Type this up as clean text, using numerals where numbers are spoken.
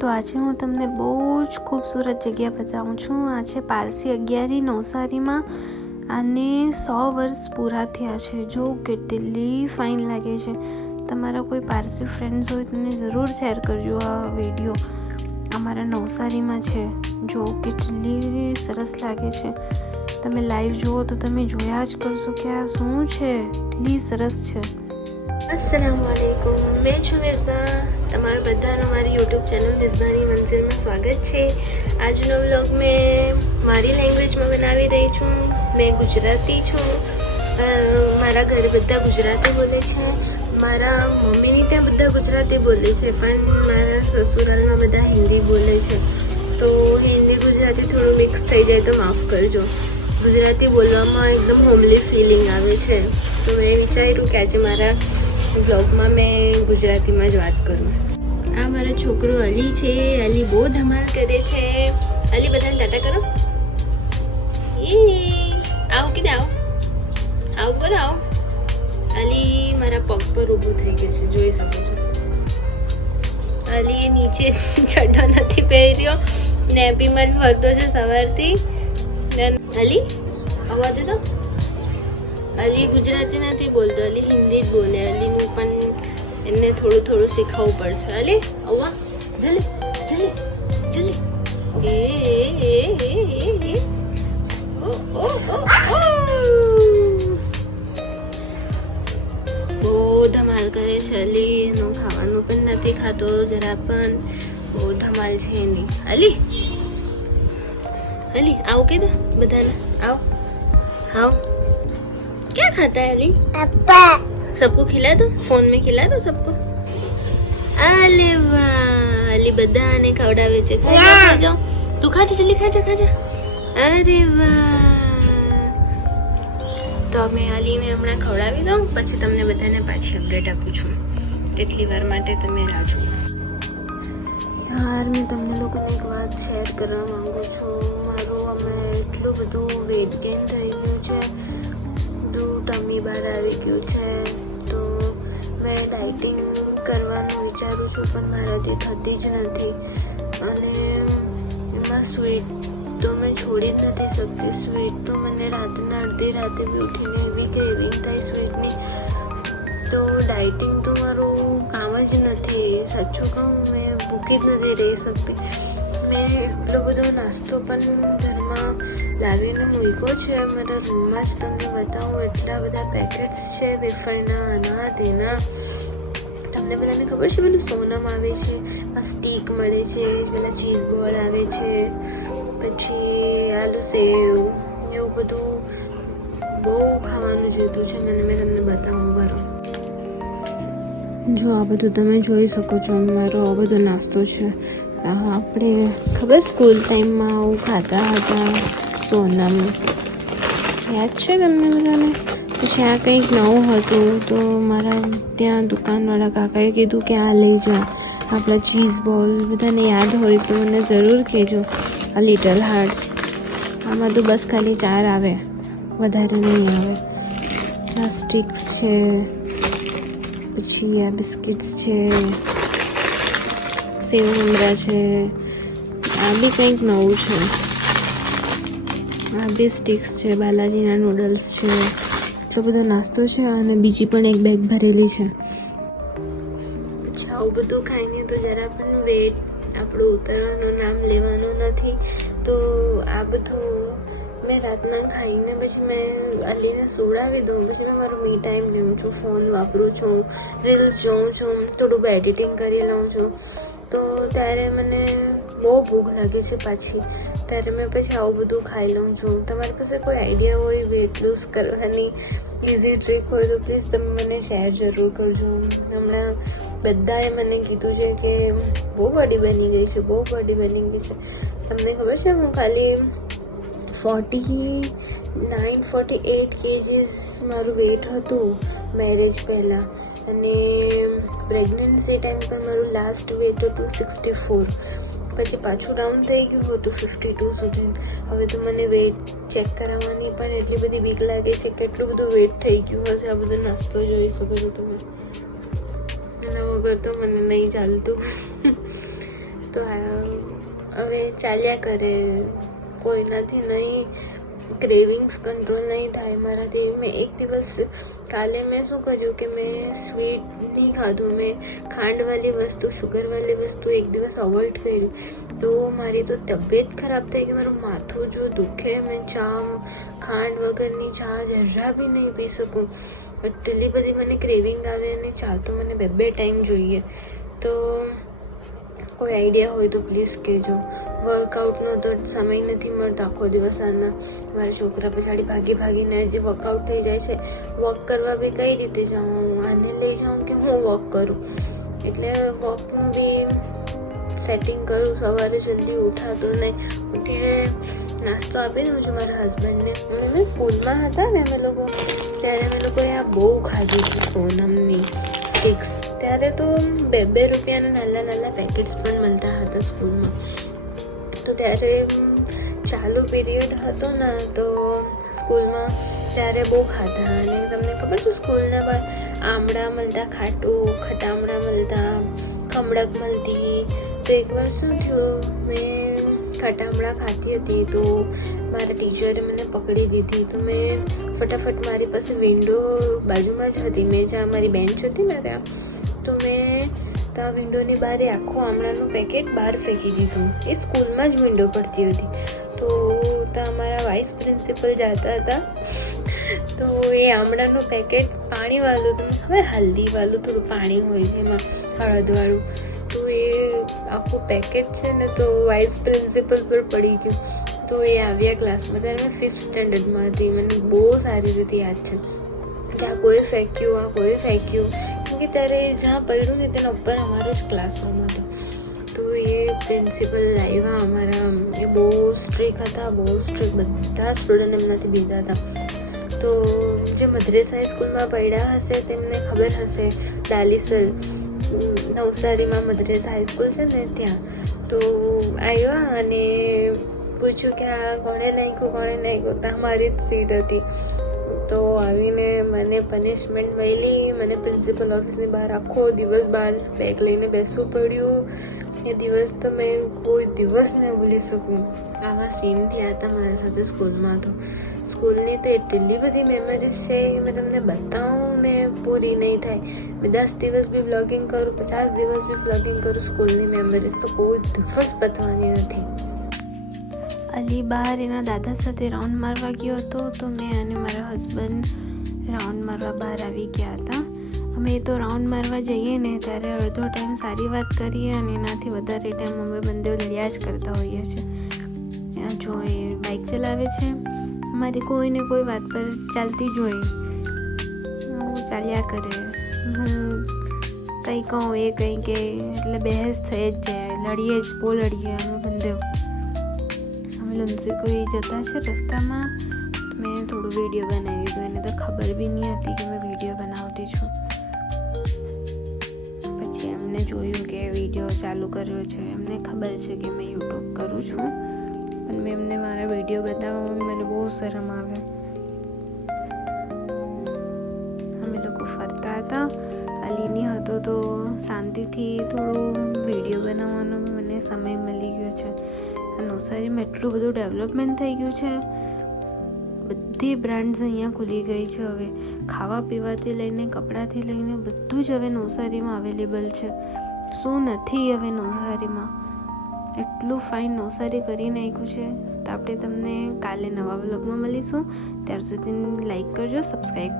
તો આજે હું તમને બહુ જ ખૂબસૂરત જગ્યા બતાવું છું. આ છે પારસી અગિયારી નવસારીમાં. આને 100 વર્ષ પૂરા થયા છે. જો કેટલી ફાઇન લાગે છે. તમારા કોઈ પારસી ફ્રેન્ડ્સ હોય તો જરૂર શેર કરજો આ વિડીયો. અમારા નવસારીમાં છે. જો કેટલી સરસ લાગે છે. તમે લાઈવ જુઓ તો તમે જોયા જ કરશો કે આ શું છે, કેટલી સરસ છે. अस्सलाम वालेकुम, मैं છું મિસબા. તમારું બધાનું મારી યુટ્યુબ ચેનલ મિસબાની મંઝિલમાં સ્વાગત છે. આજનો વ્લોગ મેં મારી લેંગ્વેજમાં બનાવી રહી છું. મેં ગુજરાતી છું. મારા ઘરે બધા ગુજરાતી બોલે છે. મારા મમ્મીની ત્યાં બધા ગુજરાતી બોલે છે, પણ મારા સસુરાલમાં બધા હિન્દી બોલે છે. તો હિન્દી ગુજરાતી થોડું મિક્સ થઈ જાય તો માફ કરજો. ગુજરાતી બોલવામાં એકદમ હોમલી ફિલિંગ આવે છે. તો મેં વિચાર્યું કે આજે મારા બ્લોગમાં મેં ગુજરાતીમાં જ વાત કરું. આ મારો છોકરો અલી છે. અલી બહુ ધમાલ કરે છે. અલી બધાને ટાટા કરો. આવ કીધે આવ બોલો આવ. અલી મારા પગ પર ઊભું થઈ ગયું છે, જોઈ શકો છો. અલી નીચે ચડ્ડો નથી પહેર્યો, નેપીમાં જ ફરતો છે સવારથી. અલી અવાજ દે તો. અલી ગુજરાતી નથી બોલતો, અલી હિન્દી જ બોલે. અલીનું પણ એને થોડું શીખવવું પડશે. અલી આવા જલ્દી બહુ ધમાલ કરે છે અલી. એનું ખાવાનું પણ નથી ખાતો જરા પણ. બહુ ધમાલ છે એની. અલી आओ के दो बताना. आओ क्या खाता है अली? सबको खिला दो, फोन में खिला दो सबको. अले वाह, अली બધાને ખવડાવે છે. ખા જાઓ, તું ખા જા, જલ્દી ખા જા. અરે વાહ. તો અમે અલીને હમણાં ખવડાવી દઉં, પછી તમને બધાને પાછી અપડેટ આપું છું. કેટલી વાર માટે તમે રાહ જુઓ. યાર, મેં તમને લોકોને એક વાત શેર કરવા માંગુ છું. મારું હમણાં એટલું બધું વેટ ગેઇન થઈ ગયું છે. બધું ટમી બહાર આવી ગયું છે. તો મેં ડાયટિંગ કરવાનું વિચારું છું, પણ મારાથી થતી જ નથી. અને એમાં સ્વીટ તો મેં છોડી જ નથી શકતી. સ્વીટ તો મને રાતના અડધી રાતે બી ઉઠીને એવી ક્રેવિંગ થાય સ્વીટની. તો ડાયટિંગ તો મારું કામ જ નથી. સાચું કહું, મેં ભૂખી જ નથી રહી શકતી. મેં એટલો બધો નાસ્તો પણ ઘરમાં લાવીને મૂક્યો છે. મારા રૂમમાં જ તમને બતાવું, એટલા બધા પેકેટ્સ છે વેફરના, આના તેના. તમને બધાને ખબર છે પેલું સોનમ આવે છે, આ સ્ટીક મળે છે, પેલા ચીઝ બોલ આવે છે, પછી આલુ સેવ, એવું બધું બહુ ખાવાનું જોઈતું છે મને. મેં તમને બતાવું બરો. જો આ બધું તમે જોઈ શકો છો. મારો આ બધો નાસ્તો છે. આપણે ખબર સ્કૂલ ટાઈમમાં આવું ખાતા હતા, સોનમ. યાદ છે તમને બધાને? પછી આ કંઈક નવું હતું, તો મારા ત્યાં દુકાનવાળા કાકાએ કીધું કે આ લઈ જા, આપણા ચીઝ બોલ. બધાને યાદ હોય તો મને જરૂર કહેજો. આ લિટલ હાર્ટ્સ, આમાં તો બસ ખાલી 4 આવે, વધારે નહીં આવે. આ સ્ટિક્સ છે, પછી આ બિસ્કિટ્સ છે, સેવ મમરા છે. આ બી કંઈક નવું છે. આ બી સ્ટિક્સ છે, બાલાજીના નૂડલ્સ છે. એટલો બધો નાસ્તો છે. અને બીજી પણ એક બેગ ભરેલી છે. આવું બધું ખાઈને તો જરા પણ વેટ આપણું ઉતરવાનું નામ લેવાનું નથી. તો આ બધું મેં રાતના ખાઈને પછી મેં અલીને સુવડાવી દઉં. પછી મેં મારું મી ટાઈમ લઉં છું, ફોન વાપરું છું, રીલ્સ જોઉં છું, થોડું એડિટિંગ કરી લઉં છું. તો ત્યારે મને બહુ ભૂખ લાગે છે પાછી. ત્યારે મેં પછી આવું બધું ખાઈ લઉં છું. તમારી પાસે કોઈ આઈડિયા હોય વેટ લૂઝ કરવાની ઇઝી ટ્રીક હોય તો પ્લીઝ તમે મને શેર જરૂર કરજો. હમણાં બધાએ મને કીધું છે કે બહુ બોડી બની ગઈ છે. તમને ખબર છે, હું ખાલી 48 kgs મારું વેટ હતું મેરેજ પહેલાં. અને પ્રેગ્નન્સી ટાઈમ પર મારું લાસ્ટ વેટ હતું 64. પછી પાછું ડાઉન થઈ ગયું હતું 52 સુધી. હવે તો મને વેટ ચેક કરાવવાની પણ એટલી બધી બીક લાગે છે. કેટલું બધું વેટ થઈ ગયું હશે. આ બધો નાસ્તો જોઈ શકો છો તમે. એના વગર તો મને નહીં ચાલતું. તો હવે ચાલ્યા કરે, કોઈનાથી નહીં, ક્રેવિંગ્સ કંટ્રોલ નહીં થાય મારાથી. મેં એક દિવસ કાલે મેં શું કર્યું કે મેં સ્વીટ નહીં ખાધું, મેં ખાંડવાળી વસ્તુ, શુગરવાળી વસ્તુ એક દિવસ અવોઇડ કર્યું. તો મારી તો તબિયત ખરાબ થઈ ગઈ, મારું માથું જો દુખે. મેં ચા, ખાંડ વગરની ચા જરા બી નહીં પી શકું, એટલી બધી મને ક્રેવિંગ આવે. અને ચા તો મને 2 ટાઈમ જોઈએ. તો કોઈ આઈડિયા હોય તો પ્લીઝ કહેજો. વર્કઆઉટનો તો સમય નથી મળતો આખો દિવસ. આના મારા છોકરા પછાડી ભાગીને જે વર્કઆઉટ થઈ જાય છે. વોક કરવા બી કઈ રીતે જાઉં, આને લઈ જાઉં કે હું વોક કરું, એટલે વોકનું બી સેટિંગ કરું. સવારે જલ્દી ઉઠાતું નહીં, ઉઠીને નાસ્તો આપી દઉં છું મારા હસબન્ડને. અમે સ્કૂલમાં હતા ને અમે લોકો, ત્યારે અમે લોકોએ આ બહુ ખાધી હતી સોનમની સ્ટિક્સ. ત્યારે તો 2 રૂપિયાના નાના પેકેટ્સ પણ મળતા હતા સ્કૂલમાં. તો ત્યારે ચાલુ પીરિયડ હતો ને, તો સ્કૂલમાં ત્યારે બહુ ખાતા. અને તમને ખબર છે સ્કૂલના પર આમળા મળતા, ખટામડા મળતા, ખમડક મળતી. તો એકવાર શું થયું, મેં ખટામડા ખાતી હતી તો મારા ટીચરે મને પકડી દીધી. તો મેં ફટાફટ, મારી પાસે વિન્ડો બાજુમાં જ હતી, મેં જ્યાં મારી બેન્ચ હતી ને ત્યાં, તો મેં ત્યાં વિન્ડોની બહાર આખું આમળાનું પેકેટ બહાર ફેંકી દીધું. એ સ્કૂલમાં જ વિન્ડો પડતી હતી. તો ત્યાં અમારા વાઇસ પ્રિન્સિપલ જતા હતા. તો એ આમળાનું પેકેટ પાણીવાળું, તમને ખબર હલ્દીવાળું થોડું પાણી હોય છે એમાં, હળદવાળું. તો એ આખું પેકેટ છે ને, તો વાઇસ પ્રિન્સિપલ પર પડી ગયું. તો એ આવ્યા ક્લાસમાં. ત્યારે મેં 5th સ્ટેન્ડર્ડમાં હતી. મને બહુ સારી રીતે યાદ છે કે આ કોઈ ફેંક્યું. કેમ કે ત્યારે જ્યાં પડ્યું ને તેના ઉપર અમારો જ ક્લાસરૂમ હતો. તો એ પ્રિન્સિપલ આવ્યા અમારા, એ બહુ સ્ટ્રિક હતા, બધા સ્ટુડન્ટ એમનાથી બીતા હતા. તો જે મદ્રેસા હાઈસ્કૂલમાં પડ્યા હશે તેમને ખબર હશે, ડાલીસર નવસારીમાં મદ્રેસા હાઈસ્કૂલ છે ને ત્યાં. તો આવ્યા અને પૂછ્યું કે આ કોણે નાખ્યું. ત્યાં મારી જ સીટ હતી. તો આવીને મને પનિશમેન્ટ મળી. મને પ્રિન્સિપલ ઓફિસની બહાર આખો દિવસ બહાર બેગ લઈને બેસવું પડ્યું. એ દિવસ તો મેં કોઈ દિવસ ન ભૂલી શકું. આવા સીન થયા હતા મારા સાથે સ્કૂલમાં. તો સ્કૂલની તો એટલી બધી મેમરીઝ છે કે મેં તમને બતાવું ને પૂરી નહીં થાય. મેં 10 દિવસ બી બ્લોગિંગ કરું, 50 દિવસ બી બ્લોગિંગ કરું, સ્કૂલની મેમરીઝ તો કોઈ દિવસ પતવાની નથી. અલી બહાર એના દાદા સાથે રાઉન્ડ મારવા ગયો હતો. તો મેં અને મારા હસબન્ડ રાઉન્ડ મારવા બહાર આવી ગયા હતા. અમે તો રાઉન્ડ મારવા જઈએ ને ત્યારે અડધો ટાઈમ સારી વાત કરીએ અને એનાથી વધારે ટાઈમ અમે બંને લડ્યા જ કરતા હોઈએ છીએ. જો એ બાઇક ચલાવે છે, અમારી કોઈને કોઈ વાત પર ચાલતી જ હોય, ચાલ્યા કરે. હું કંઈ કહું એ કંઈ કે એટલે બહેસ થઈ જ જાય, બહુ લડીએ અમે બંને. અમે લંસી કોઈ જતા છે રસ્તામાં, મેં થોડું વિડીયો બનાવી દીધું. એને તો ખબર બી નહીં હતી કે મેં વિડીયો બનાવતી છું. પછી એમને જોયું કે વિડીયો ચાલુ કર્યો છે, એમને ખબર છે કે મેં યુટ્યુબ કરું છું, પણ મેં એમને મારા વિડીયો બતાવવામાં મને બહુ શરમ આવે. અમે લોકો ફરતા હતા, અલીની હતો તો શાંતિથી થોડું વિડીયો બનાવવાનો મને સમય મળી ગયો છે. નવસારીમાં એટલું બધું ડેવલપમેન્ટ થઈ ગયું છે, બધી બ્રાન્ડ્સ અહીંયા ખુલી ગઈ છે. હવે ખાવા પીવાથી લઈને કપડાથી લઈને બધું જ હવે નવસારીમાં અવેલેબલ છે. શું નથી હવે નવસારીમાં, એટલું ફાઇન નવસારી કરી નાખ્યું છે. તો આપણે તમને કાલે નવા વ્લોગમાં મળીશું. ત્યાર સુધી લાઈક કરજો, સબસ્ક્રાઈબ